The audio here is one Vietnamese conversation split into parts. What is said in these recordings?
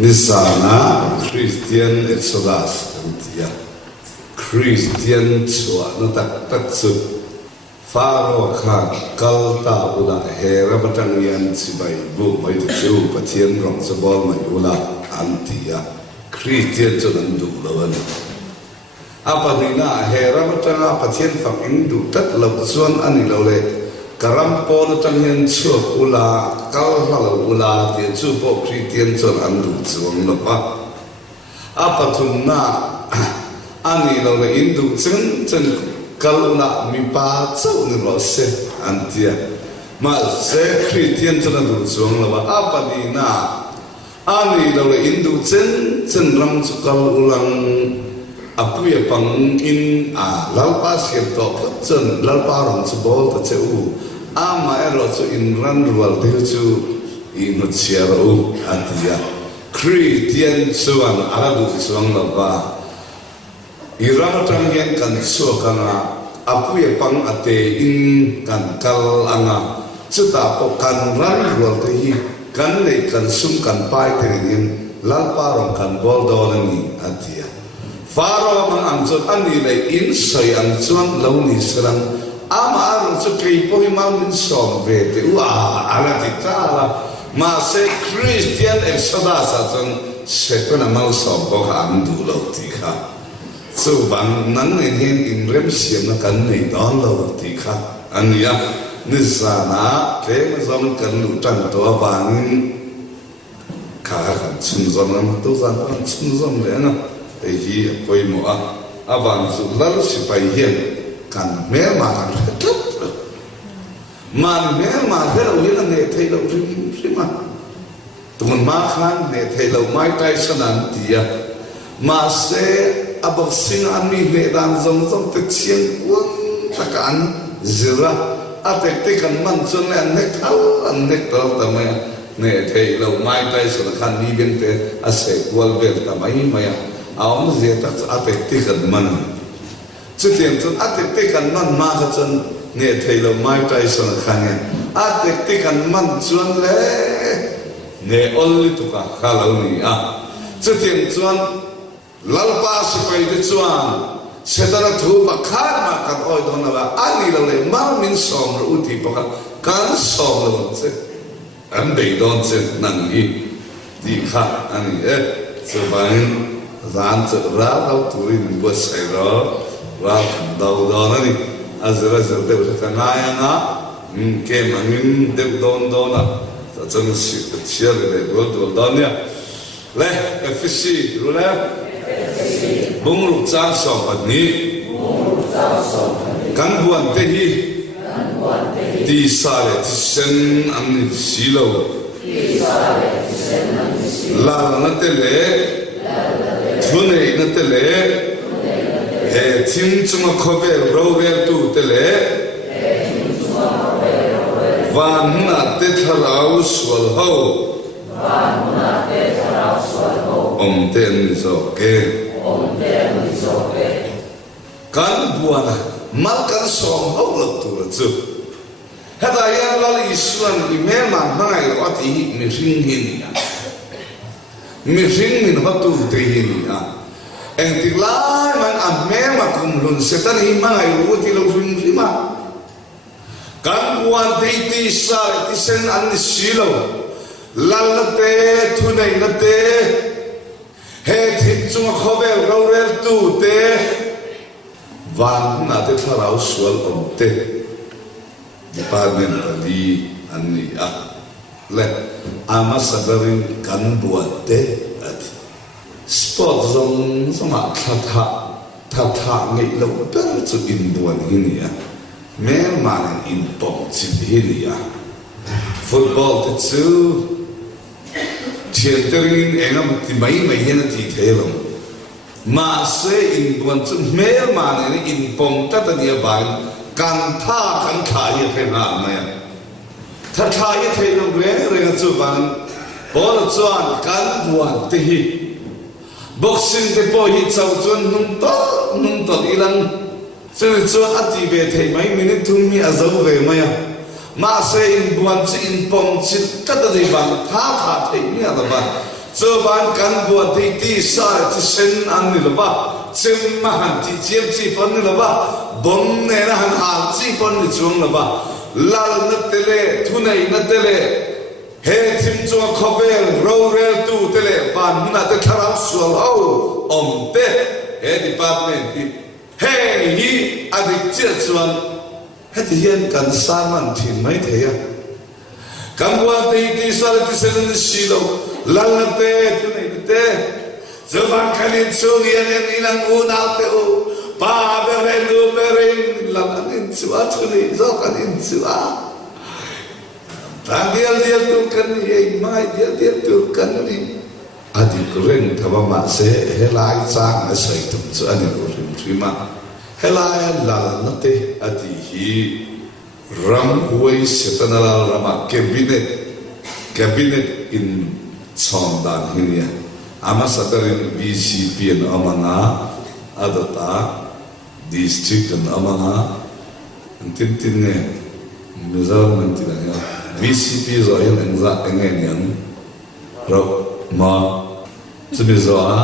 Nisana Christian Exodus kantia Christian chua na tak su Pharaoh khan kalta ula hera batangian sibai bu mai chu pathian rong sabol mai ula antia Christian chuan du lawan apadina hera batanga pathian faking du tat lo chuan ani lo le karampo na tangian chu ula kal halo ula ti chu po Christian chuan an du chuang lo pa apathunna ani lo le indu chen kaluna mi pa chau ni lo se antia ma se Christian chuan du chuang lo pa apadina ani lo le indu chen ram chu kal ulang apuya pang in lalpa siap to chen lalpa rong chu bol ta cheu ama ero chu in ran rual te chu in chiaro antia Christian chuan arabu chuang lo pa irama tangian kan so kana apuya pang ate in kan kal anga chuta po kan ran rual te hi kan le kan sum kan pai te rin lalpa rong kan bol do ni atia Pharaoh mang ang chut ani le in soi ang chuan lo ni srang ama ang chu kei po hi mau min som ve te ala ti tala ma se Christian Exodus chun se ko na mau som ko ang du lo ti kha chu bang nan ne hen in rem siam na kan nei don lo ti kha ania ni sana te ma zom kan lu tang to bang ka kan chun zom nam to zan kan chun zom le na ei hi koi mo abang su lal si pai hian kan me ma kan man me ma he lo hian ne thei lo rim ma tuman ma khan ne thei lo mai tai sanan tia ma se abok sing an mi le dan zom zom te chiang wang takan zira atek te kan man chun le an ne thau an ne to ta me ne thei lo mai tai sanan khan ni ben te ase kwal vel ta mai mai aom zeta atek te kan man chutiam chun atek te kan man ma kha chun ne thailo mai tai son khanya atek te kan man chun le ne only to ka khalo ni chutiam chun lalpa sipai te chuan setara thu ba khar ma kan oi don na ani lo le ma min som ro uti pa kan som lo che an dei don che nan hi di kha ani so bain zan chu ra dau turin bo sai ro ra dau do na ni azra zar de ka na ya na ke mangin de don do na ta chang si chia le go do do nya le fc ru le bung ru chang so pa ni kan buan te hi ti sa le ti sen an ni si lo la na te le thune na te le he chim chuma khobe rovel tu te le van na te tharau swal ho om ten so ke kan buana mal kan som ho lo tu la chu hada ya lali isuan i me ma ngai lo ati mi ring hin mi ring min hotu te hin en ti lai man a me ma kum lun setan hi ma ngai lo ti lo ring rima kan buan te ti sa ti sen an silo lalate thunai na te he thit chung khobe rorel tu te van na te tharau sual om te department ali ani le ama sadarin kan buat te at sport zong sama tha ngai lo per chu in buan hinia me man in pom chi hinia football te chu theaterin engam ti mai hian ti thelo ma se in buan chu me man in pom ta ta dia ban kan tha kan khai he na maถ้าทายเทลงเรื่องเรื่องจุบันพอเราจวนกันบวชที่บ็อกซิ่งที่พอหิจาวจวนนุ่มต่ออีหลังซึ่งจวนอธิเวทไม่มีนิทุมีอาจจะเวไม่มาเสียงบวชจินปมจิตก็จะได้บังท่าเทนี่อะไรบ้าง这班干部的第三只身安尼了吧，真嘛汉只接几分了吧，本来那汉几分的中了吧，拉那得嘞，土内那得嘞，嘿，听说可别肉热度得嘞，把那得他老说了，得，嘿，department的，嘿，伊阿的这专，嘿，这人干3万天没得呀。干部的第三只身的西路。拉那得，土内得，这帮看你抽烟的，你能无脑的哦？爸爸来路别人，拉那你做啊，土内做看你做啊。但dia tu kan ni, mai dia tu kan ni. Adi kurang thaba ma se helai sang na sai tum chu ani rim rima. Helai la na te adi hi ram huai setanala rama cabinet in Chongdan hinia ama satarin BCP an amanga adata district an amanga tintin ne Mizoram tinanga BCP zo yan angza engen ro ma chimizoa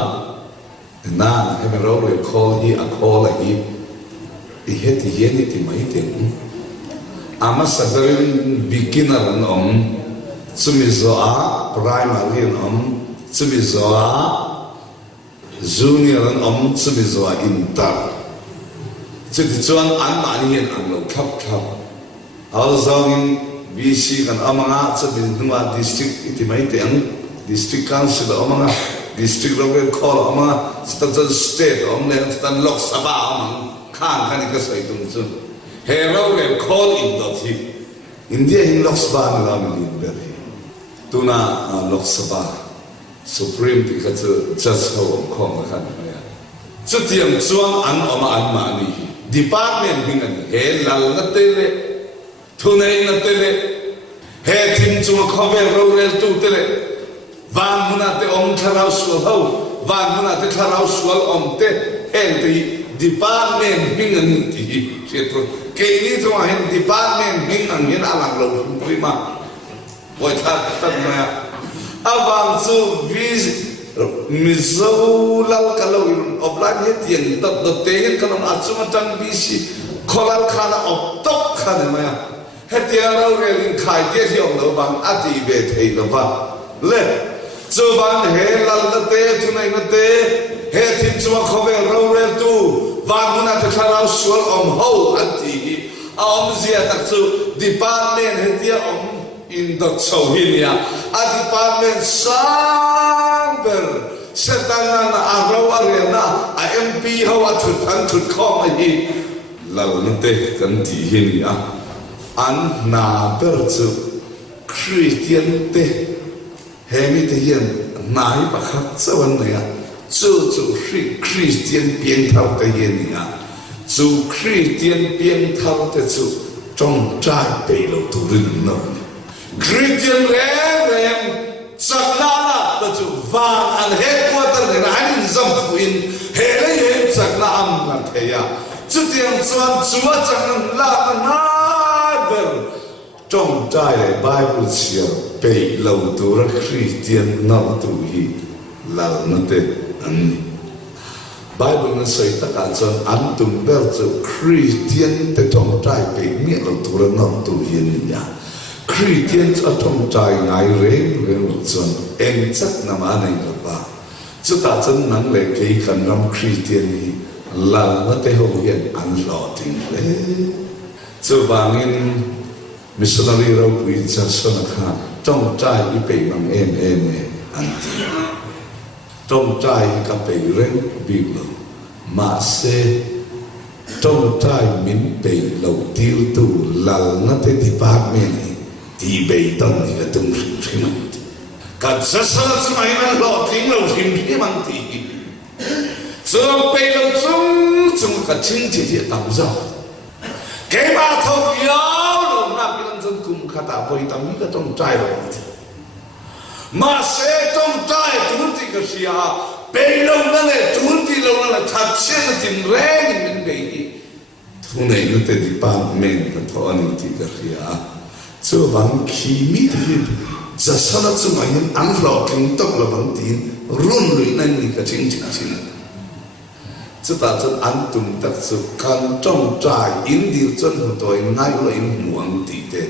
na hebe ro we call hi a call hi heti yeni ti mai ten ama satarin beginner an Sumizoa primary Sumizoa junior Sumizoa inter. Jadi tuan anak ni yang lo kap. Alzang BC kan amanga Sumizoa district itu mai tiang district council amanga district level call amanga state amanga stan Lok Sabha amang kan ikan saya itu. Hero level call in doti. India in Lok Sabha ni ramai ni. Tuna Lok Sabha Supreme di kata judge ho kong kan ya. Setiap juang an mani department hingan he lal natele tunai natele he tim juang khabe role tu tele van munate tharau sual ho van munate tharau sual te enti department hingan ti setro keini juang hin department hingan hin alang lo prima Woi tak maya, abang tu mizulal kalau oblan hetian dot tehen kalau acuma tang bisi kolal kana optok kana maya, hetian lau relin kai dia hiong lo bang ati bet hei lo ba, le, cuban he lal nate tunai nate, hetin cuma khobe lau rel tu, bang mana terkalau sual ho ati, zia tak tu department hetian in the Sohinia, a department samber, setana arawariana, a MP how to come he, lalante kanti hinia, an na berzu, Christian te, hemi te yen, nai bakhat sawanaya, zu Christian bien tau te yenia, zu Christian bien tau te zu, trong trai pe lo tu rin no. Christian rem sakna na tu van an headquarter ne an zamfu in hele he sakna am na theya chutiam chuan chua chang la na ber trong trai Bible chia pe lo tu ra Christian na tu hi la na te an Bible na sai ta ka chuan an tum ber chu Christian te trong trai pe mi lo tu ra na tu hi ni ya Christians ở trong trái ngài rèn một chân em chắc nằm anh ấy là ba chúng ta chân nắng lệ cái cần làm Christian thì là nó thể hậu hiện ăn lò tình lệ chú bangin missionary rau quý cha sơn kha trong trái bị bị bằng em ăn trong trái các bị rèn bị lò mà se trong trái mình bị lầu tiêu tu là nó thể department thì bị tận thì là từng sự mà cả rất rất may mắn lọt tiếng lâu thêm thế bằng thì giờ bị lâu chung cả chính trị địa tầm rồi cái mà thâu yếu rồi na bị lần dân cùng khát tạo với tầm cái trong trai rồi mà sẽ trong trai chúng thì cái gì à bị lâu nó này chúng thì lâu nó là thật sự là tìm ra mình bị thu này nó tên department là thôi anh thì cái gì à cho bằng khí mỹ thì zasana chumain an hlo king tok la bang tin run lui nan ni ka ching ching chin chu ta chun an tum tak chu kan trong trai in dir chun hu toi ngai lo in muang ti te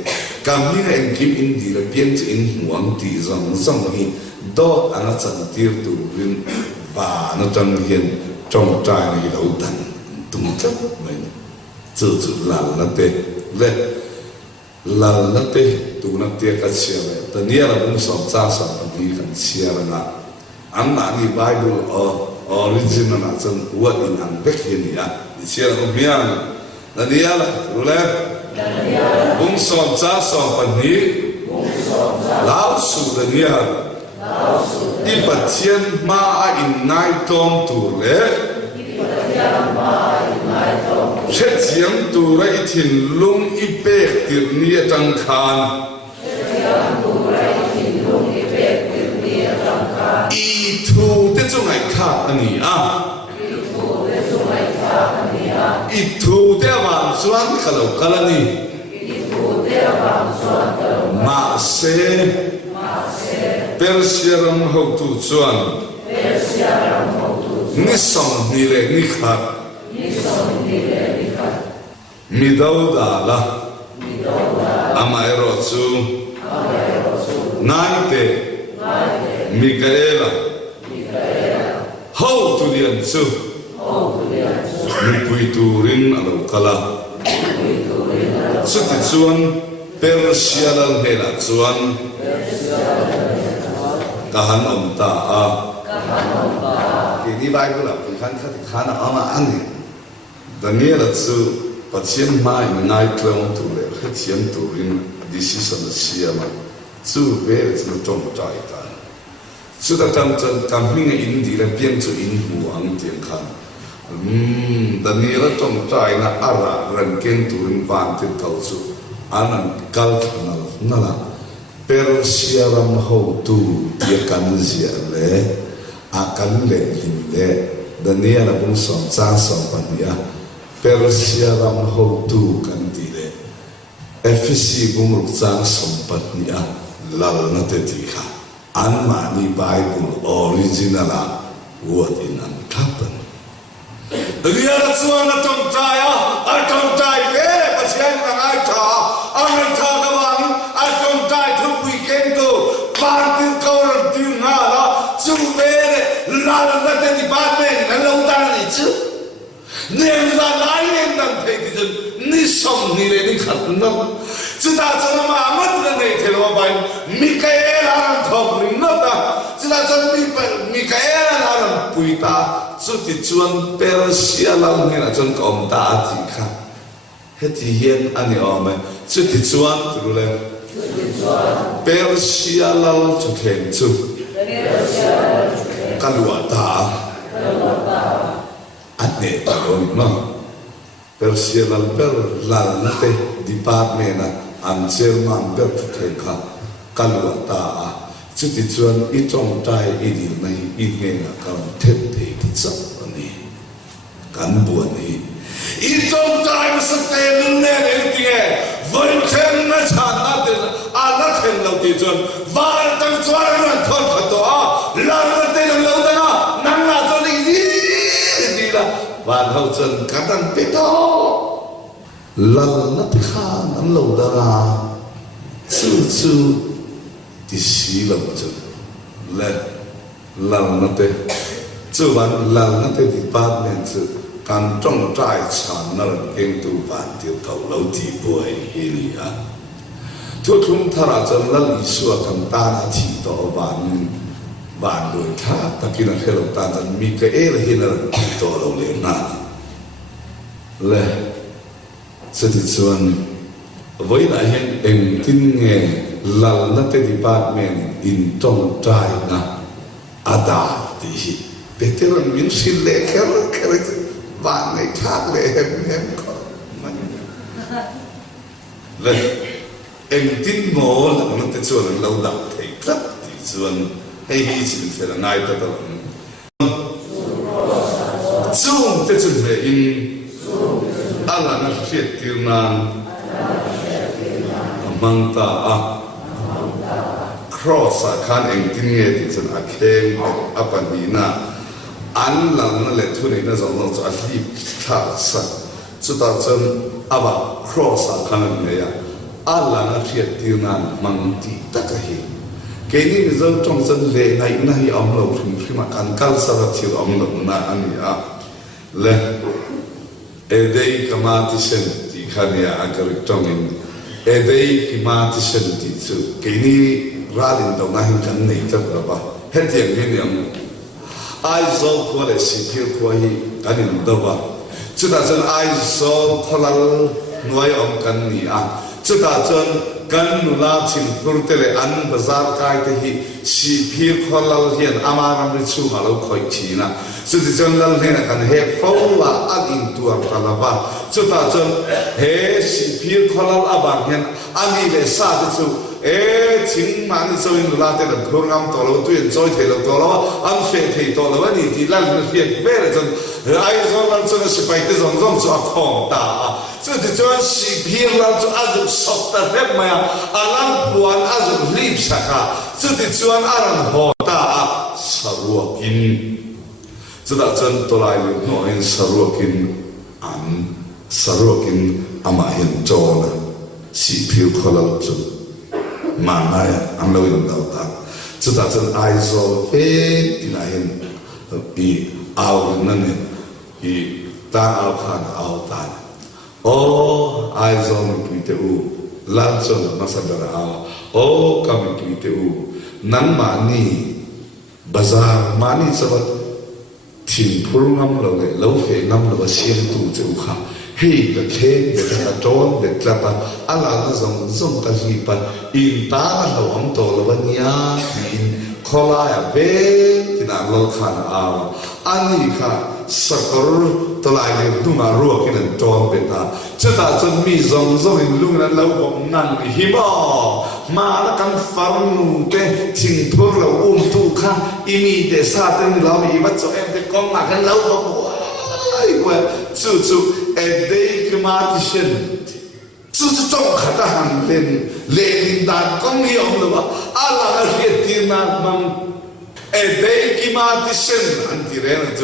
kam ni en kim in dir pian chu in muang ti zong zong hi do an chan tir tu rin ba na tang hian trong trai ni lo dan tum tak mai chu chu la la te le la la te tu na te ka chia le ta nia la bung som cha som ni kan chia la na an na ni bible original na chan what in an back in ya ni chia la mia na nia la le bung som cha som pa ni lao su da nia i pa chien ma a in nai tom tu le xét chiếm tu ra ít hình lung ít bê tiệt nia trăng khan y thu tế chung ai khá anh à y thu tế vàng xoan khá lâu khá là ni mà xe Persia ram hậu tu chuan ni song ni lệ ni khát mi đâu đã là amai rồi chú nai te Michaela hậu tu điện chú mi bui tu rin alo kala chú ti chuan Persia lal he la chuan kahan om ta a ki ni bai ko la khan khat khana ama ani Daniel chu pathian mai ngai tlong tu le khathian tu rin decision siama chu ve chu tong tai ta chu ta tam chan camping in di la pian chu in huang tiang khan Daniel tong tai na ara ran ken tu rin van tin thau chu anan kal thanal nala Persia ram ho tu dia kan zia le akan le hin le Daniel bung som cha som pania Persia ram ho tu kan ti le FCC bung ruk chang som pania lal na te ti kha an ma ni Bible original a word in an kapan Daniel chuan a tong tai a tong tai le pasian na ai tha an tha ka wang a tong tai thu weekend to ban tin ko ran tin na la chu ve la na te ti ba me na lo ta ni chu nem za lai nem dan te ti chen ni som ni le ni khat na chu ta cha ma ma ta nei the lo bai Michaela ran thok ring na ta chu ta cha Michaela ran pui ta chu ti chuan Persia lam he na chon kom ta ti kha he ti hian ani ome chu ti chuan tu le Persia lam chu khen chu kalwa ta ane ta no Persia lam per lal na te department na an chairman per tu khen kha kalwa ta chu ti chuan I tong tai I dil nei I nge na kam thep te ti chap ani kan bu ani I tong tai ma sa te nun ne ne ti e voi chen na cha na te a na chen lo ti chuan var tang chuan ran thon kha to a la na te lo da na nang na cho ni di la van hau chen ka dan pe to la na ti kha nan lo da na chu chu ti si lo chu le la na te chu van la na te department chu kan trong trai chan na ken tu van ti thau lo ti boy hi ni a thu thum thara chan la li su kan ta na thi to van loi tha takin a khelo ta tan mi ka e la hin ti to lo le na le se ti chuan voi na hen em tin nge lal na te department in trong trai na ada ti hi veteran min sil le kher van nei thak le hem ko le em tin mo la na te chuan lo da thei klap ti chuan hei hi chin fe la ngai ta to chung te chun ve in ala na hriat tir na mang ta a cross 啊，看英丁嘅地震啊，傾啊本地那，安人那嚟出嚟那種啊立卡實，知道真啊吧 cross 啊，看人呀，啊人啊鐵雕那蒙地得個係，給你哋就裝真嚟，那係啱路平嘛，看搞啥個條啱路那安尼啊，咧，誒，咁啊啲先，啲看呀，啊個裝應。Kima tishan tisu kini radin do ngahin kan nei tak ba hetiang ni yang ai zo ko le sipil ko hi kanin do ba chuta chen ai zo kholal noi om kan ni a chuta chen kan nula chin purtele an bazar kai te hi sipil kholal hian amaram ri chu halo khoi china chuti chen lal ne kan he fowa adin tuar kalaba chuta chen he sipil kholal abang hian anh đi xa thì chú, chính mà anh chơi là tên là khôn ngắm tổ lâu tuyển chơi thể lâu tổ lâu, anh phê thể tổ lâu anh thì lần lượt hiện về là chân, ai rồi anh chân là sẽ phải cái dòng dòng cho khổng ta, chứ thì cho anh xì phiền là cho anh dùng sọc ta phép mà, anh buồn anh dùng lip sạc à, chứ thì cho anh hồ ta, saruakin, chứ đã chân tôi lại nói saruakin, anh saruakin ama hiện cho là sipil kholal chu manai ang lawin daw ta chuta chen ai zo fe tinahin i aw nan i ta aw khan aw ta o ai zo mi te u lan chon masandara aw o kam mi te u nan mani bazar mani sabat thim phur ngam lo le lo fe ngam lo siam tu chu kha hei the cake the katon the klapa ala zong zong ka hi pan in ta lo om to lo wania in khola ya be tina lo khan a ani kha sakor to lai le tu ma ro ki nan ton be ta chata chon mi zong zong in lung nan lo bom nan hi mo ma la kan far nu te thing thur lo tu kha imi de sa ten lo mi ba cho em te kong ma kan lo bom ai qua chu a day commandation 就是中可的行列，领导公用的吧，阿拉个列定那么 a day commandation 安迪人就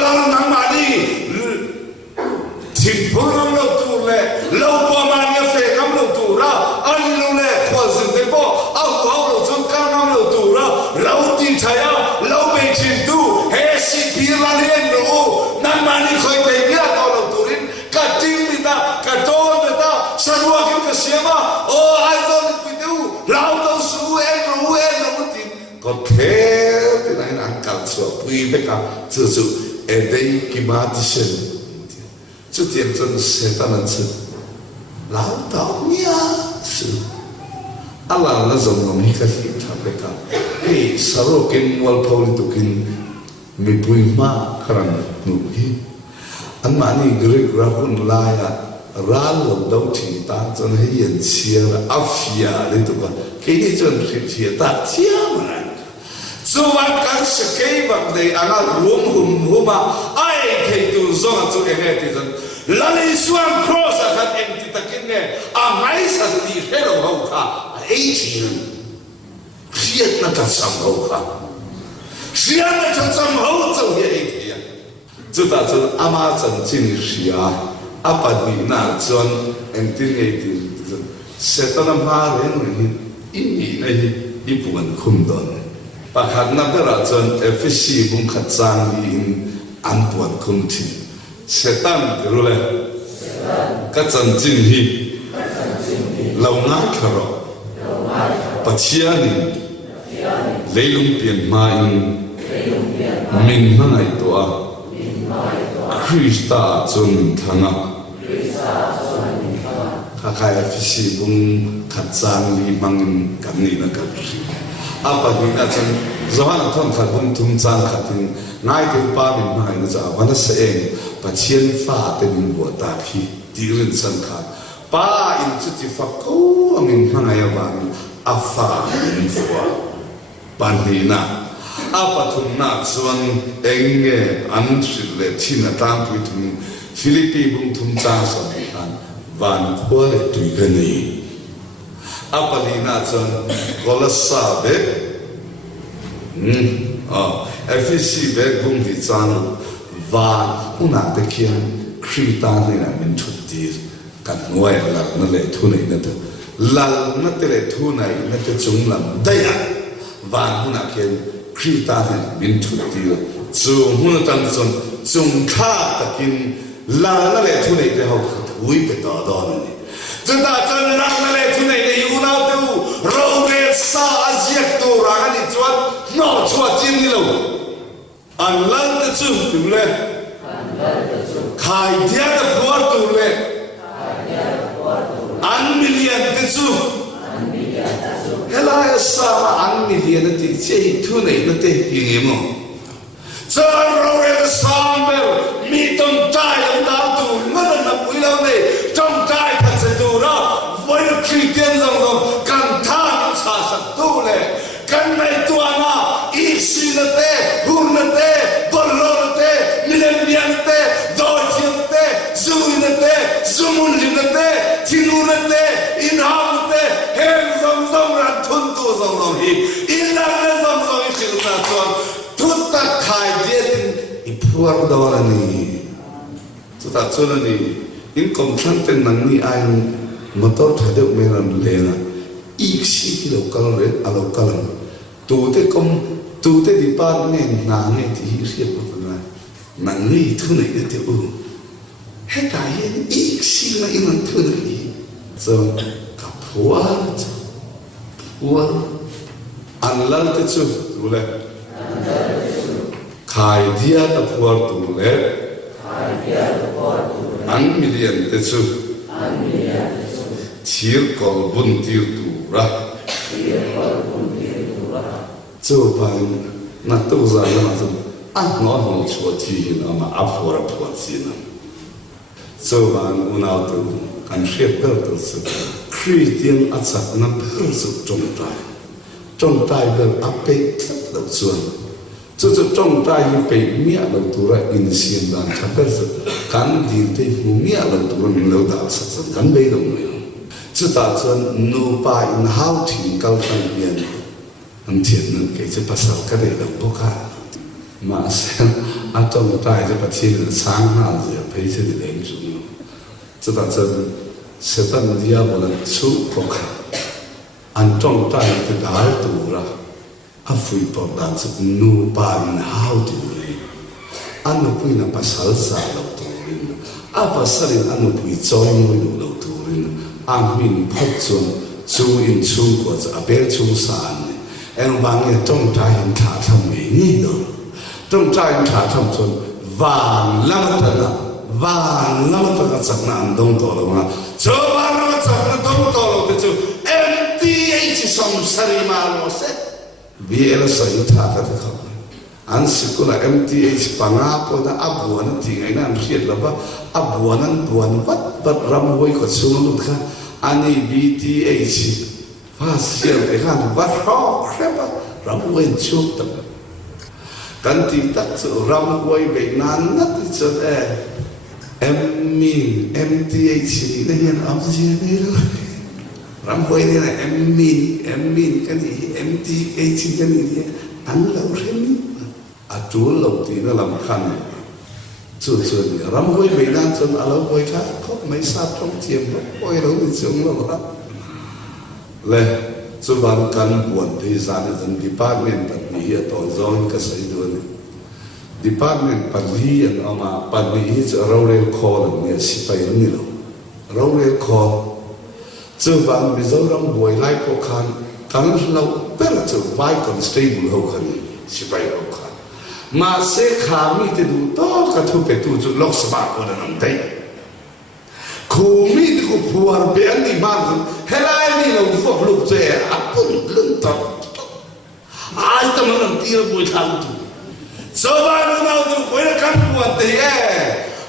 让那么的，听不能老多嘞，老婆嘛你非讲老多啦，安路嘞，或是的不，阿老老就讲那老多啦，老地菜呀，老北京都，还是比那连路，那么你可以在别到老多人，ka ting kita, ka don kita, sarua kita siapa, oh azon itu, lau su tin, ko the tidak angkat suap, pui mereka, itu edai kimatisen, itu dia真setan itu, lau tahunya, Allah na zong ni kasi mereka, hey sarokin wal politikin, mi pui ma kerana nuhi. Anh mani Greek rahun laya ran lo dau thi ta chon he yen chia la afia le tu ba ke ni chon chia ta chia ma so wan kan se ke bang de ana rum huma ai ke tu zong tu ke ne ti zon la le suan cross a kan en ti takin ne a mai sa ti hero ho ka ai chi khiat na ka sam ho ka sia na cha sam ho zo ye ti知道这阿妈真进去啊，阿爸你那专en tin cái thì sẽ tao làm ha đến người in này一部分空洞，把看那个啦专 FC 不看脏in 安部分空气，sẽ当的路嘞，个真进去，老拿克罗，把钱呢，雷龙变马因，明嘛来多啊。Krista chun thanga kakaya fisi bung khatsang li mangin kamni na kapri apa ni na chun zohan thon khatum tum chang khatin ngai te pa min mai na za wana se eng pathian fa te min bo ta phi tirin san kha pa in chu ti fa ko amin hanga ya ban afa in fwa ban ni na apa thum na chuan enge an thil le thina tang pui thum Philippi bung thum cha so kan van khwa le tui ka ni apalina chon golasa be efisi be gum hi chan va una te kian krita ni na min thutir kan noi la na le thu nei na te lal na te le thu nei na te chung lam daya va una kian krita ni min thutir chu hun tan chon chung kha takin la na le thu nei te ho thui pe ta da ni chúng ta chân năng là lệ thu này để yêu nào tu râu rê sa giết tu ra cái gì chuột nó chuột chim đi đâu anh lăn tự chịu tu lệ khai dia đã phua tu lệ anh million tự chịu hết lại sa mà anh million nó thì chơi thu này nó thì hình em không chân râu rê sa mèo mi tông trai làm đào tu nó là quý lâu này trong trai thật sự tu đó với được khi tiên rằng cần tha sa sắc tu lệ cần này tua na ý xin là tê hun là tê bol là tê millennium tê đôi thiên tê zui là tê zumun là tê thinu là tê in ham tê hem zong ran thun tu zong hi in là zong hi chịu na tuan thut ta khai dia tin ipuar đó là ni chúng ta cho là ni in công sản tên năng ni ai motor thay đổi mấy lần lên ít xí lâu cao rồi à lâu cao rồi tu te department nàng nghe thì hiểu một cái nàng nghĩ thứ này để tiêu hết cả hiện ít xí là in thứ này rồi cả phua anh lăn tới chú tu lệ khai dia tập phua tu lệ anh million tới chú chiếc cầu bún tiêu tu ra chỗ bạn na tu ra là mà anh nói không chua thì nó mà áp phổ gì nữa chỗ bạn unao tu anh xếp bel tu sự Christian ắt sạch nó bel sự trong trai bel áp bê đầu xuân chỗ trong trai bê mía đầu tu ra in xiên đàn chắp bel sự cán đi tới mía đầu tu ra mình lâu đạo sạch cán bê đồng người chúng ta chọn nô ba in hao thìn cao thang biển anh thiện nên cái chữ pasal cái này đồng bốc cả mà xem anh trong trai chữ pasal là sáng nào giờ thấy chữ để đánh chúng chúng ta chọn sẽ tận dia một lần chú bốc cả anh trong trai thì đã tu ra anh phui bọc đàn chữ nô ba in hao tu này anh nó phui là pasal sa lâu tu rin anh pasal anh nó phui choi ngôi lâu tu rin anh mình phát chuẩn chú in chú của cha bé chú sản em bằng nghe trong trái hình thả thầm nghĩ đó trong trái hình thả thầm chuẩn vàng lắm thật chắc là đông tổ đâu mà cho vàng lắm chắc là đông tổ đâu thì chú MTH xong sari mà nó sẽ vì là sở hữu thả thật không anh sẽ có là MTH bằng áp của nó áp buồn thì ngày nào biết là ba áp buồn vắt ram vui của xuống luôn khác anh BTH phát hiện cái hàng vắt rõ khép ram vui chụp tập cần tìm tất sự ram vui bị nan nát thì cho em min MTH này hiện âm gì đây rồi ram vui này là em min cái gì MTH cái gì anh lâu thêm à chúa lâu thì nó làm khăn chú ram vui bị nan chun alo vui khác có mấy sát trong tiệm vui đâu thì chung lâu đó lệ chú bạn cần buồn thì ra là dân department bật mì ở tổ zone cái sấy đồ này department bật mì ở mà bật mì cho rau rêu kho là nghe xí bay nó nhiều rau rêu kho chú bạn bây giờ ram vui lại có khăn càng lâu bé là chú vai còn stable hơn khăn xí bay hơn khăn mà sẽ khám mi thì đủ tốt cả thu về tu chú lóc spa của nó nằm đây khu mi thì khu phù hợp với anh đi mang hết ai đi là phục lục trẻ áp dụng lưng tập ai tâm nó làm tiêu bồi tham tu sau ba nó nào thì với là căn buồn thì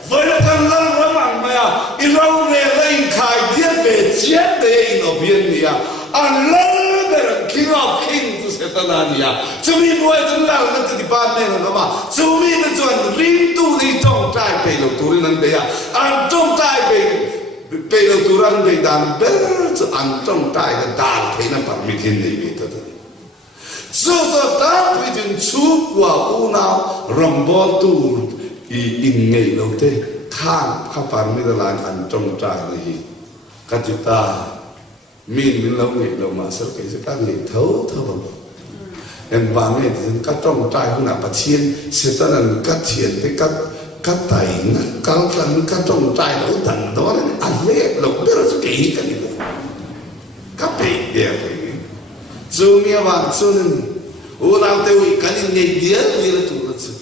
với là căn lăng nó bằng mà in rau về đây khai thiết về chết đây nó biên đi anh lăng cái king of king sẽ ta làm gì chú mi nuôi chúng ta là cái department nó mà chú mi nó chọn riêng tu đi trong trai về lục tu đi năng đấy anh trong trai về cây đầu tu răng cây đàn bé cho ăn trong tay cái đàn thấy nó bằng mi thiên này vậy đó cho ta phải chừng chú quả u nào rầm bò tu in ngày đầu tiên khang khắp bàn mi là ăn trong tay này cái ta mình lâu ngày lâu mà sao cái các ngày thấu thấu em vàng này thì các trong tay không là bát thiên sẽ ta là các thiền thì các tài các lần các trong tay đấu tận đó là ăn lệ lộc đó là cái này các bị đẹp dù nghe vàng dù nên u làm tiêu cái này ngày đĩa thì là chủ là sự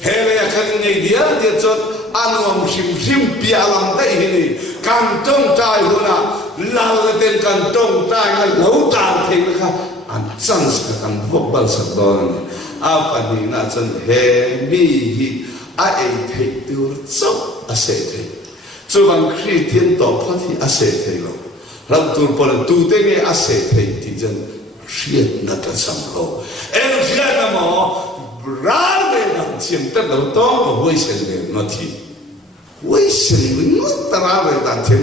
hay là cái ngày đĩa thì cho ăn uống sim bia làm đấy này càng trong tay hơn là lao lên càng trong tay là lâu tàn thì là an chance ka kan bok bal sak don a pani na chan he mi hi a ei thei tur chok a se thei chu bang Christian to phathi a se thei lo ram tur por tu te nge a se thei ti jan riat na ta sam ho en riat na mo ran ve na chim ta do to ko voi se ne no thi voi se ni no ta ra ve ta chim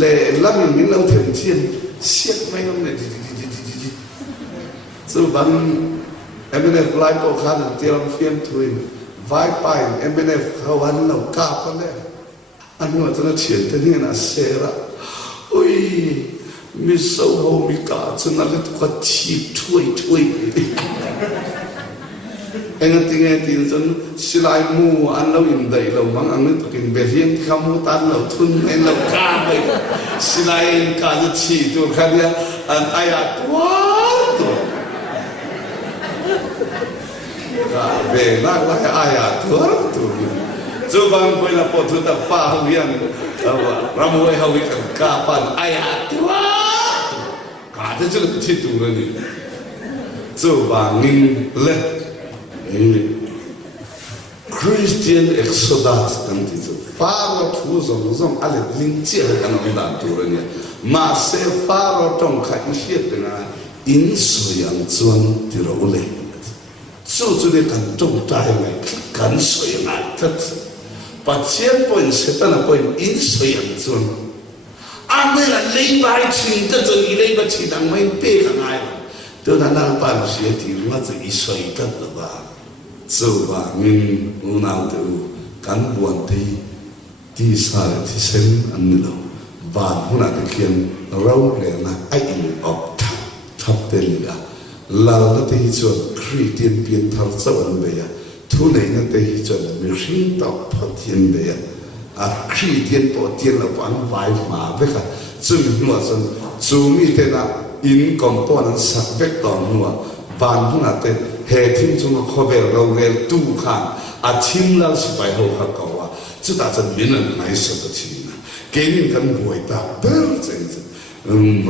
le la mi lo them chim siết mấy ông này so bằng MNF lại bộ khá là tiêu phiên thui vai bài MNF hầu ăn lâu cáp lên anh nói cho nó chuyển tới như là xe ra ôi mi sâu hầu mi cả cho nó lên có chi thui anh nghe tin rằng xí lại mua ăn lâu in đầy lâu mang ăn nước kinh về riêng không mua tan lâu thun anh lâu cáp vậy xí lại cả cái chi tôi khai ra anh ai à quá rồi về lại lại ai à thưa tụi chú bang quay là bộ tụi ta pha hồng yên ram quay hồng yên cả pan ai à thưa cả thế chứ là chỉ tụi này chú bang nghìn lên Christian Exodus kan ti chú pha lo thu zong ale linh chia kan ông đàn tụi này mà sẽ pha lo trong khai siết là in soyang chuan ti ro le so chú để cần trong trái này cần soi ngài thật và chiến point sẽ ta là point in soi ăn chuan anh đây là lấy bài trình tất cả những lấy bài trình đang mấy bê cả ngài tôi đã đang bàn sẽ thì nó chỉ soi tất là ba so và mình u nào từ cần buồn thì sai thì xem anh lâu và hôm nay thì khiến rau rẻ là ai in op thắp tên là lao nó thấy chuẩn Christian biến thảo sâu ấn về thu này nó thấy chuẩn mình sinh tạo phát hiện về Christian bỏ tiền là quán vài mà với cả chúng nó rằng chúng mi thế nào in công to nó sắp vết đòn nó bàn chúng là thế hệ thiên chúng nó khó về lâu ngày tu khang chim lao sẽ phải hậu hạ cầu chúng ta chân biến là ngày sau đó chỉ cái mình cần buổi ta bớt chân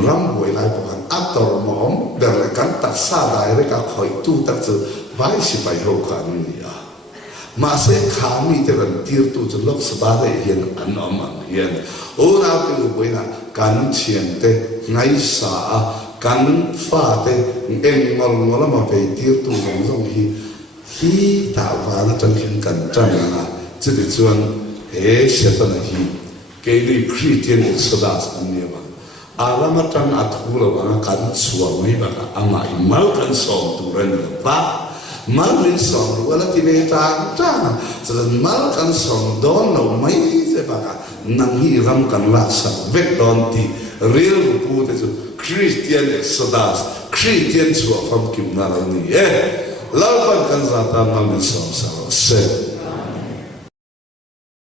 ram buổi lại bộ hành áp tàu mỏm để lại cắn tạt xa đại với cả khỏi tu tạt sự vài sự phải hậu quả này mà sẽ khá mi thế gần tiêu tu cho lúc sáu ba để hiện ăn ẩm hiện ô nào tiêu buổi là cắn chiên thế ngay xả cắn pha thế em ngon ngon mà về tiêu tu giống giống hi tạo hóa nó trong hiện cần trong là chỉ để chuan hệ sẽ tân là hi cái đi Christian Exodus anh em alamatan athula bang kan suami bang ama imal kan som turan ba mal ni som wala tineta ta so mal kan som don no mai se bang nang hi ram kan la sa vek don ti real pu te Christian Exodus Christian suwa fam kim na ni lalpan kan zata mal ni som sa se